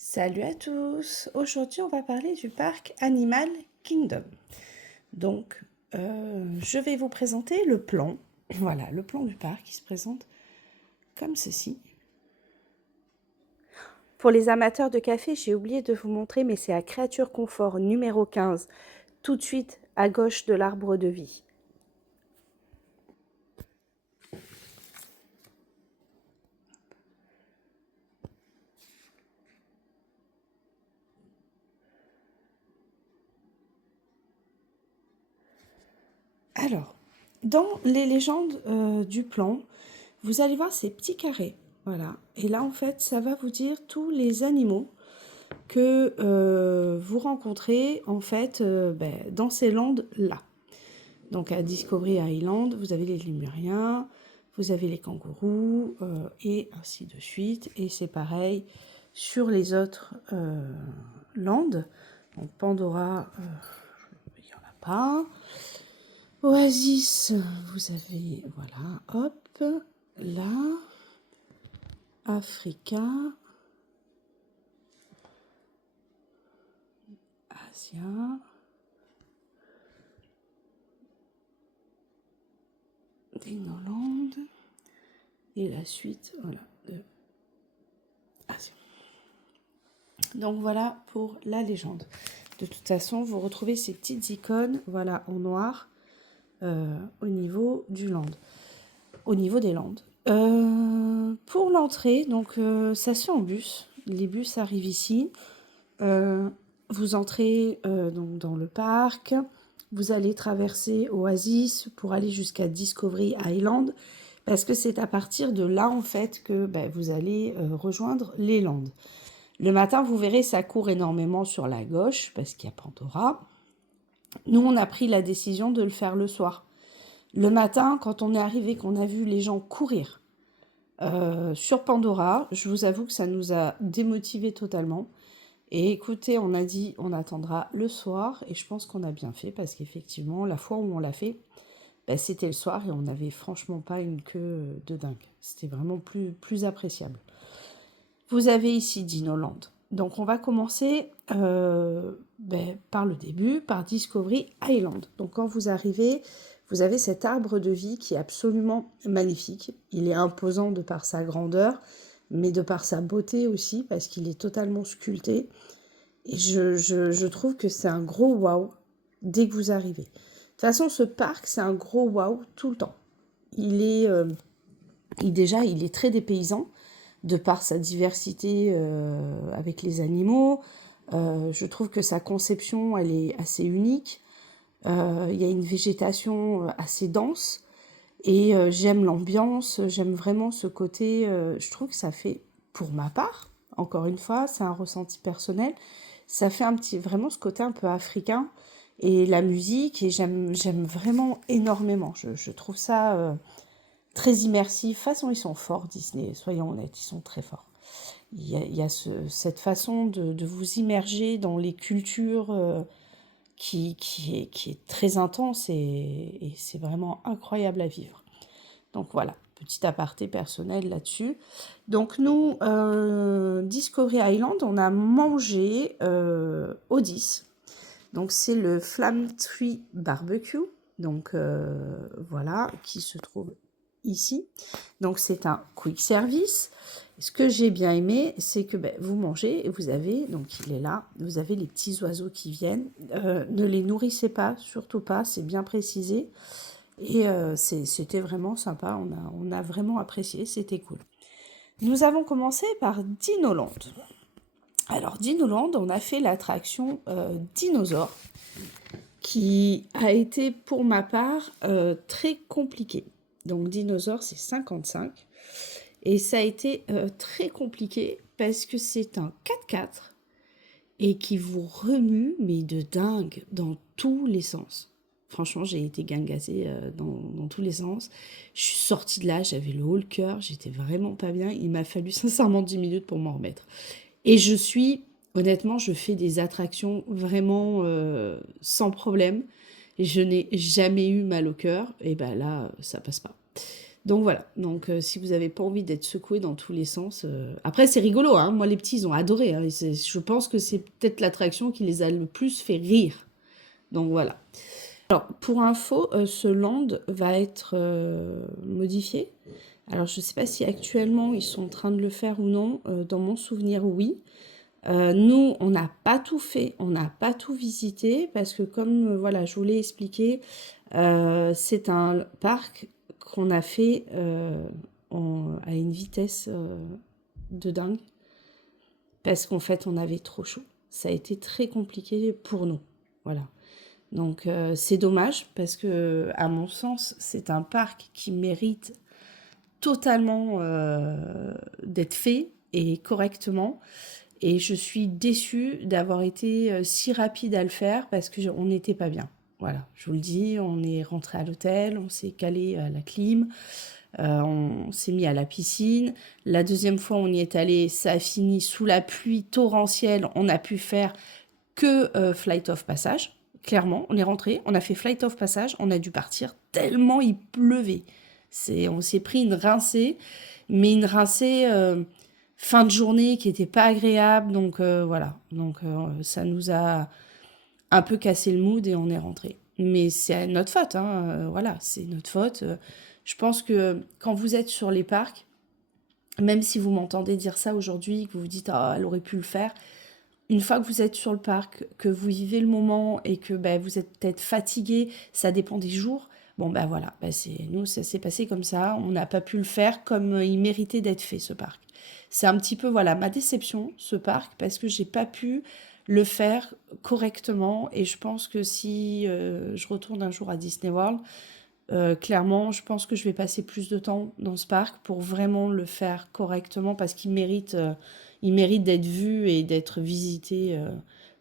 Salut à tous! Aujourd'hui, on va parler du parc Animal Kingdom. Donc, je vais vous présenter le plan. Voilà, le plan du parc qui se présente comme ceci. Pour les amateurs de café, j'ai oublié de vous montrer, mais c'est à Créature Confort numéro 15, tout de suite à gauche de l'arbre de vie. Alors, dans les légendes du plan, vous allez voir ces petits carrés. Voilà. Et là, en fait, ça va vous dire tous les animaux que vous rencontrez en fait dans ces landes-là. Donc à Discovery Island, vous avez les lémuriens, vous avez les kangourous et ainsi de suite. Et c'est pareil sur les autres landes. Donc Pandora, il n'y en a pas. Oasis, vous avez, voilà, hop, là, Africa, Asia, Dinoland, et la suite, voilà, de Asia. Donc voilà pour la légende. De toute façon, vous retrouvez ces petites icônes, voilà, en noir, au niveau du land, au niveau des landes. Pour l'entrée, donc ça se fait en bus. Les bus arrivent ici. Vous entrez donc dans le parc. Vous allez traverser Oasis pour aller jusqu'à Discovery Island, parce que c'est à partir de là, en fait, que vous allez rejoindre les landes. Le matin, vous verrez, ça court énormément sur la gauche, parce qu'il y a Pandora. Nous, on a pris la décision de le faire le soir. Le matin, quand on est arrivé, qu'on a vu les gens courir sur Pandora, je vous avoue que ça nous a démotivés totalement. Et écoutez, on a dit, on attendra le soir, et je pense qu'on a bien fait, parce qu'effectivement, la fois où on l'a fait, c'était le soir, et on n'avait franchement pas une queue de dingue. C'était vraiment plus appréciable. Vous avez ici Dinoland. Donc on va commencer par le début, par Discovery Island. Donc quand vous arrivez, vous avez cet arbre de vie qui est absolument magnifique. Il est imposant de par sa grandeur, mais de par sa beauté aussi, parce qu'il est totalement sculpté. Et je trouve que c'est un gros waouh dès que vous arrivez. De toute façon, ce parc, c'est un gros waouh tout le temps. Il est très dépaysant, de par sa diversité avec les animaux. Je trouve que sa conception, elle est assez unique. Il y a une végétation assez dense. Et j'aime l'ambiance, j'aime vraiment ce côté. Je trouve que ça fait, pour ma part, encore une fois, c'est un ressenti personnel, ça fait vraiment ce côté un peu africain. Et la musique, et j'aime vraiment énormément. Je trouve ça très immersif. De toute façon, ils sont forts, Disney, soyons honnêtes, ils sont très forts. Il y a cette façon de vous immerger dans les cultures qui est très intense, et c'est vraiment incroyable à vivre. Donc voilà, petit aparté personnel là-dessus. Donc nous, Discovery Island, on a mangé au 10. Donc c'est le Flam Tree Barbecue. Donc voilà, qui se trouve ici. Donc c'est un quick service. Ce que j'ai bien aimé, c'est que vous mangez et vous avez, donc il est là, vous avez les petits oiseaux qui viennent. Ne les nourrissez pas, surtout pas, c'est bien précisé. Et c'était vraiment sympa, on a vraiment apprécié, c'était cool. Nous avons commencé par Dinoland. Alors Dinoland, on a fait l'attraction Dinosaure, qui a été pour ma part très compliquée. Donc Dinosaure, c'est 55. Et ça a été très compliqué parce que c'est un 4x4 et qui vous remue, mais de dingue, dans tous les sens. Franchement, j'ai été gangazée dans tous les sens. Je suis sortie de là, j'avais le haut le cœur, j'étais vraiment pas bien. Il m'a fallu sincèrement 10 minutes pour m'en remettre. Et honnêtement, je fais des attractions vraiment sans problème. Je n'ai jamais eu mal au cœur, et là, ça passe pas. Donc voilà, donc si vous n'avez pas envie d'être secoué dans tous les sens... Après, c'est rigolo, hein. Moi, les petits, ils ont adoré. Hein. Je pense que c'est peut-être l'attraction qui les a le plus fait rire. Donc voilà. Alors, pour info, ce land va être modifié. Alors, je ne sais pas si actuellement, ils sont en train de le faire ou non. Dans mon souvenir, oui. Nous, on n'a pas tout fait, on n'a pas tout visité, parce que comme, voilà, je vous l'ai expliqué, c'est un parc qu'on a fait à une vitesse de dingue, parce qu'en fait, on avait trop chaud. Ça a été très compliqué pour nous, voilà. Donc, c'est dommage, parce que, à mon sens, c'est un parc qui mérite totalement d'être fait, et correctement. Et je suis déçue d'avoir été si rapide à le faire parce qu'on n'était pas bien. Voilà, je vous le dis, on est rentré à l'hôtel, on s'est calé à la clim, on s'est mis à la piscine. La deuxième fois, on y est allé, ça a fini sous la pluie torrentielle. On a pu faire que Flight of Passage. Clairement, on est rentré, on a fait Flight of Passage, on a dû partir tellement il pleuvait. On s'est pris une rincée, mais une rincée... fin de journée qui n'était pas agréable, donc voilà. Donc ça nous a un peu cassé le mood et on est rentré. Mais c'est notre faute, hein, voilà, c'est notre faute. Je pense que quand vous êtes sur les parcs, même si vous m'entendez dire ça aujourd'hui, que vous vous dites ah elle aurait pu le faire, une fois que vous êtes sur le parc, que vous vivez le moment et que vous êtes peut-être fatigué, ça dépend des jours. Bon voilà, nous ça s'est passé comme ça, on n'a pas pu le faire comme il méritait d'être fait ce parc. C'est un petit peu voilà ma déception ce parc parce que j'ai pas pu le faire correctement et je pense que si je retourne un jour à Disney World, clairement je pense que je vais passer plus de temps dans ce parc pour vraiment le faire correctement parce qu'il mérite d'être vu et d'être visité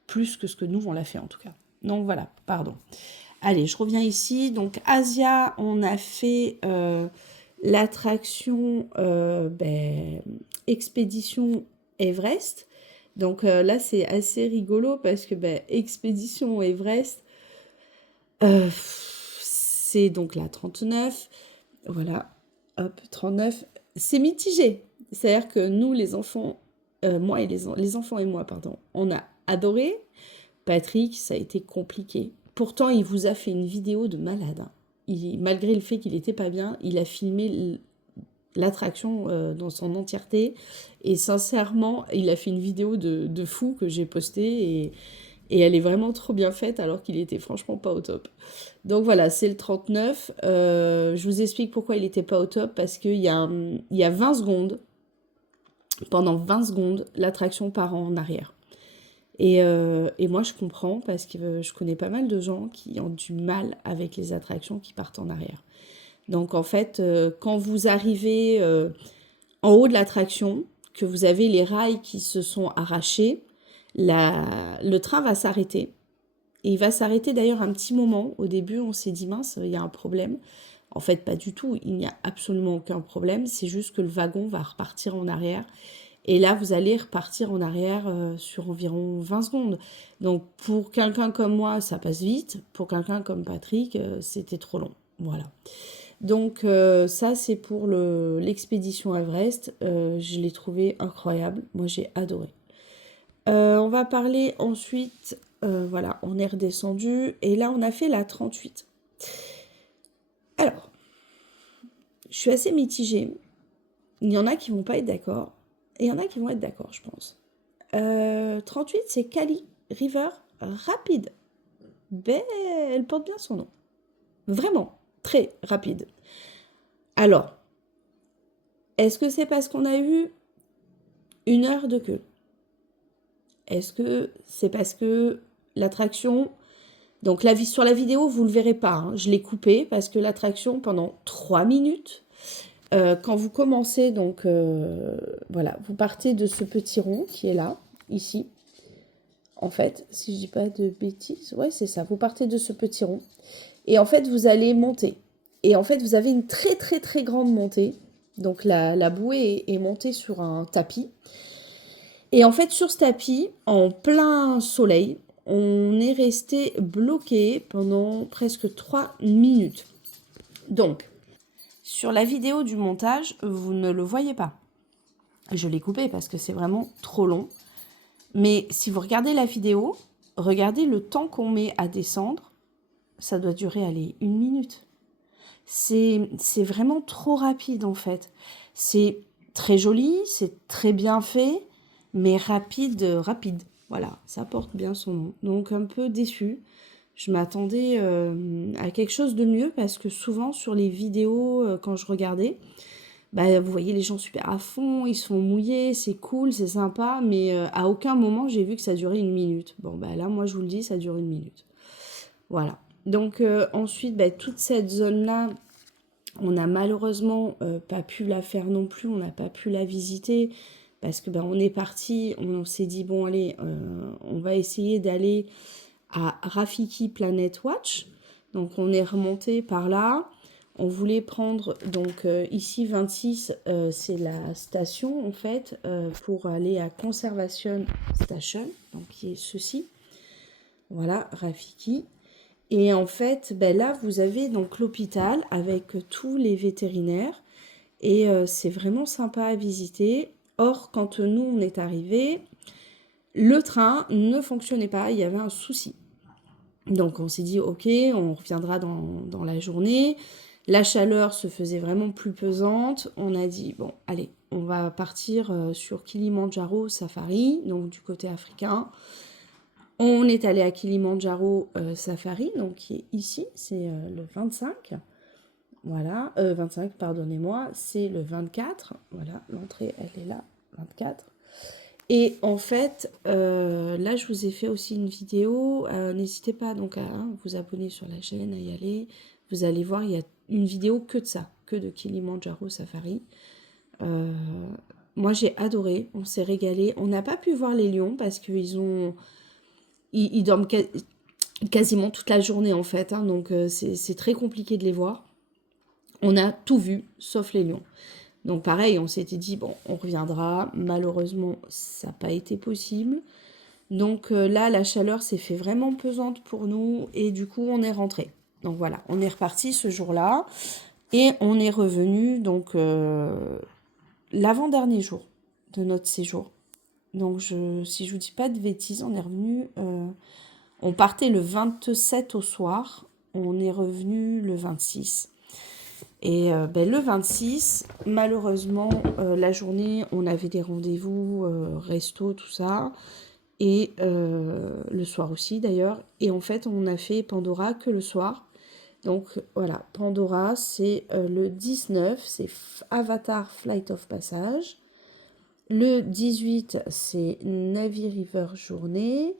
plus que ce que nous on l'a fait en tout cas. Donc voilà, pardon. Allez, je reviens ici. Donc, Asia, on a fait l'attraction Expédition Everest. Donc là, c'est assez rigolo parce que Expédition Everest, c'est donc la 39. Voilà, hop, 39. C'est mitigé. C'est-à-dire que nous, les enfants, moi et les enfants et moi, pardon, on a adoré. Patrick, ça a été compliqué. Pourtant, il vous a fait une vidéo de malade. Hein. Malgré le fait qu'il n'était pas bien, il a filmé l'attraction dans son entièreté. Et sincèrement, il a fait une vidéo de fou que j'ai postée. Et elle est vraiment trop bien faite alors qu'il était franchement pas au top. Donc voilà, c'est le 39. Je vous explique pourquoi il n'était pas au top. Parce qu'il y a 20 secondes. Pendant 20 secondes, l'attraction part en arrière. Et moi, je comprends parce que je connais pas mal de gens qui ont du mal avec les attractions qui partent en arrière. Donc, en fait, quand vous arrivez en haut de l'attraction, que vous avez les rails qui se sont arrachés, le train va s'arrêter. Et il va s'arrêter d'ailleurs un petit moment. Au début, on s'est dit, mince, il y a un problème. En fait, pas du tout. Il n'y a absolument aucun problème. C'est juste que le wagon va repartir en arrière. Et là, vous allez repartir en arrière sur environ 20 secondes. Donc, pour quelqu'un comme moi, ça passe vite. Pour quelqu'un comme Patrick, c'était trop long. Voilà. Donc, ça, c'est pour l'expédition Everest. Je l'ai trouvé incroyable. Moi, j'ai adoré. On va parler ensuite... voilà, on est redescendu. Et là, on a fait la 38. Alors, je suis assez mitigée. Il y en a qui vont pas être d'accord. Et il y en a qui vont être d'accord, je pense. 38, c'est Kali River Rapide. Elle porte bien son nom. Vraiment, très rapide. Alors, est-ce que c'est parce qu'on a eu 1 heure de queue? Est-ce que c'est parce que l'attraction... Donc, sur la vidéo, vous ne le verrez pas. Hein, je l'ai coupé parce que l'attraction, pendant 3 minutes... quand vous commencez, donc voilà, vous partez de ce petit rond qui est là, ici. En fait, si je dis pas de bêtises, ouais, c'est ça. Vous partez de ce petit rond. Et en fait, vous allez monter. Et en fait, vous avez une très, très, très grande montée. Donc, la bouée est montée sur un tapis. Et en fait, sur ce tapis, en plein soleil, on est resté bloqué pendant presque 3 minutes. Donc, Sur la vidéo du montage, vous ne le voyez pas. Je l'ai coupé parce que c'est vraiment trop long. Mais si vous regardez la vidéo, regardez le temps qu'on met à descendre. Ça doit durer, allez, 1 minute. C'est vraiment trop rapide en fait. C'est très joli, c'est très bien fait, mais rapide. Voilà, ça porte bien son nom. Donc un peu déçue. Je m'attendais à quelque chose de mieux parce que souvent sur les vidéos, quand je regardais, bah, vous voyez les gens super à fond, ils sont mouillés, c'est cool, c'est sympa, mais à aucun moment j'ai vu que ça durait 1 minute. Bon, bah là, moi je vous le dis, ça dure 1 minute. Voilà. Donc ensuite, bah, toute cette zone-là, on n'a malheureusement pas pu la faire non plus, on n'a pas pu la visiter parce que bah, on est parti, on s'est dit bon allez, on va essayer d'aller à Rafiki Planet Watch. Donc on est remonté par là. On voulait prendre donc ici 26, c'est la station en fait pour aller à Conservation Station, donc qui est ceci. Voilà, Rafiki. Et en fait, ben là, vous avez donc l'hôpital avec tous les vétérinaires. Et c'est vraiment sympa à visiter. Or, quand nous, on est arrivés, le train ne fonctionnait pas. Il y avait un souci. Donc, on s'est dit, OK, on reviendra dans la journée. La chaleur se faisait vraiment plus pesante. On a dit, bon, allez, on va partir sur Kilimandjaro Safari, donc du côté africain. On est allé à Kilimandjaro Safari, donc qui est ici, c'est le 25. Voilà, 25, pardonnez-moi, c'est le 24. Voilà, l'entrée, elle est là, 24. Et en fait, là, je vous ai fait aussi une vidéo. N'hésitez pas donc à vous abonner sur la chaîne, à y aller. Vous allez voir, il y a une vidéo que de ça, que de Kilimandjaro Safari. Moi, j'ai adoré, on s'est régalé. On n'a pas pu voir les lions parce qu'ils ont... Ils dorment quasiment toute la journée en fait, hein, donc c'est très compliqué de les voir. On a tout vu, sauf les lions. Donc pareil, on s'était dit, bon, on reviendra. Malheureusement, ça n'a pas été possible. Donc là, la chaleur s'est fait vraiment pesante pour nous et du coup, on est rentré. Donc voilà, on est reparti ce jour-là et on est revenu donc l'avant-dernier jour de notre séjour. Donc si je vous dis pas de bêtises, on est revenu... on partait le 27 au soir, on est revenu le 26. Et ben, le 26, malheureusement, la journée, on avait des rendez-vous, resto, tout ça. Et le soir aussi, d'ailleurs. Et en fait, on a fait Pandora que le soir. Donc voilà, Pandora, c'est le 19, c'est Avatar Flight of Passage. Le 18, c'est Navy River Journée.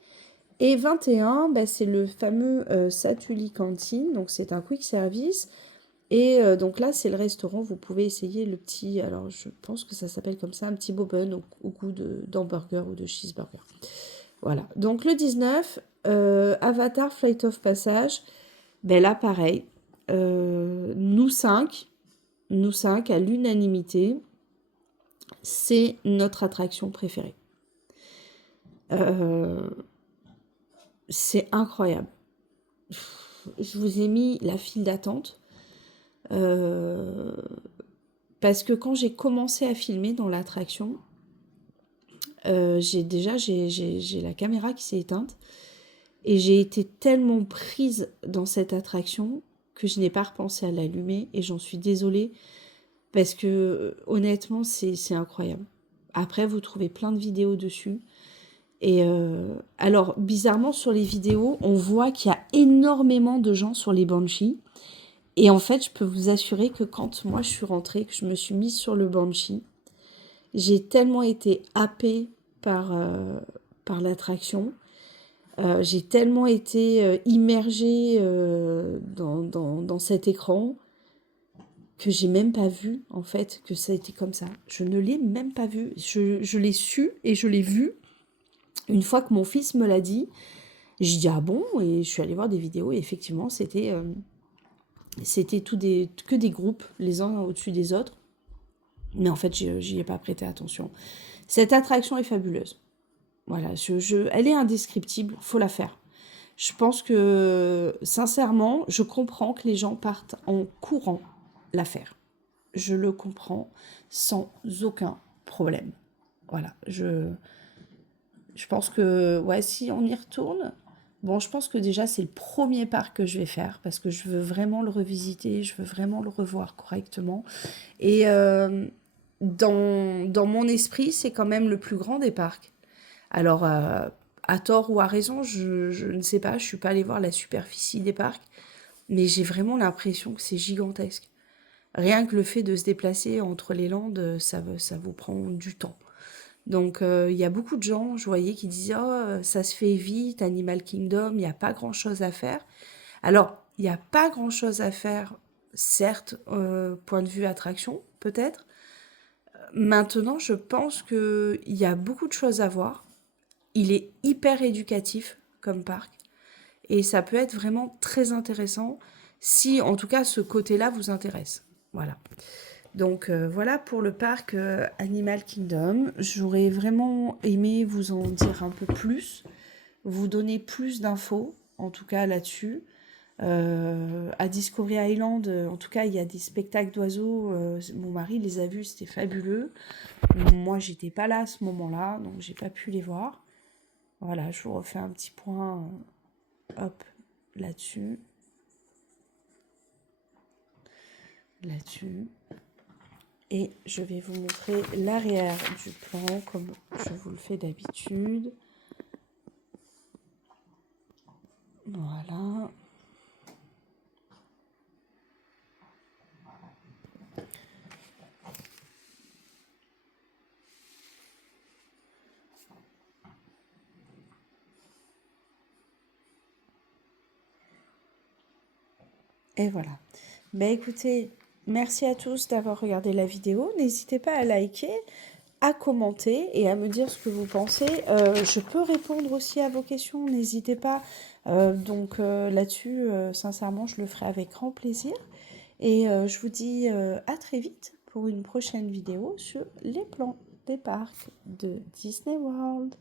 Et 21, ben, c'est le fameux Satuli Canteen. Donc c'est un quick service. Et donc là, c'est le restaurant, vous pouvez essayer le petit, alors je pense que ça s'appelle comme ça, un petit bobun au goût d'hamburger ou de cheeseburger. Voilà, donc le 19, Avatar Flight of Passage, ben là pareil, nous cinq, à l'unanimité, c'est notre attraction préférée. C'est incroyable. Je vous ai mis la file d'attente. Parce que quand j'ai commencé à filmer dans l'attraction, j'ai la caméra qui s'est éteinte et j'ai été tellement prise dans cette attraction que je n'ai pas repensé à l'allumer et j'en suis désolée parce que honnêtement c'est incroyable. Après vous trouvez plein de vidéos dessus et alors bizarrement sur les vidéos on voit qu'il y a énormément de gens sur les Banshee. Et en fait, je peux vous assurer que quand moi je suis rentrée, que je me suis mise sur le Banshee, j'ai tellement été happée par l'attraction, j'ai tellement été immergée dans cet écran que j'ai même pas vu en fait que ça a été comme ça. Je ne l'ai même pas vu. Je l'ai su et je l'ai vu une fois que mon fils me l'a dit. J'ai dit ah bon, et je suis allée voir des vidéos et effectivement c'était que des groupes, les uns au-dessus des autres. Mais en fait, j'y ai pas prêté attention. Cette attraction est fabuleuse. Voilà, elle est indescriptible, faut la faire. Je pense que, sincèrement, je comprends que les gens partent en courant la faire. je le comprends sans aucun problème. Voilà, je pense que, ouais, si on y retourne, bon, je pense que déjà, c'est le premier parc que je vais faire, parce que je veux vraiment le revisiter, je veux vraiment le revoir correctement. Et dans mon esprit, c'est quand même le plus grand des parcs. Alors, à tort ou à raison, je ne sais pas, je suis pas allée voir la superficie des parcs, mais j'ai vraiment l'impression que c'est gigantesque. Rien que le fait de se déplacer entre les landes, ça vous prend du temps. Donc, il y a beaucoup de gens, je voyais, qui disaient: «Oh, ça se fait vite, Animal Kingdom, il n'y a pas grand-chose à faire». Alors, il n'y a pas grand-chose à faire, certes, point de vue attraction, peut-être. Maintenant, je pense qu'il y a beaucoup de choses à voir. Il est hyper éducatif comme parc et ça peut être vraiment très intéressant si, en tout cas, ce côté-là vous intéresse. Voilà. Donc voilà pour le parc Animal Kingdom. J'aurais vraiment aimé vous en dire un peu plus, vous donner plus d'infos, en tout cas là-dessus. À Discovery Island, en tout cas, il y a des spectacles d'oiseaux. Mon mari les a vus, c'était fabuleux. Moi, j'étais pas là à ce moment-là, donc j'ai pas pu les voir. Voilà, je vous refais un petit point, hop, là-dessus, là-dessus. Et je vais vous montrer l'arrière du plan comme je vous le fais d'habitude. Voilà. Et voilà. Ben écoutez, merci à tous d'avoir regardé la vidéo. N'hésitez pas à liker, à commenter et à me dire ce que vous pensez. Je peux répondre aussi à vos questions, n'hésitez pas. Donc là-dessus, sincèrement, je le ferai avec grand plaisir. Et je vous dis à très vite pour une prochaine vidéo sur les plans des parcs de Disney World.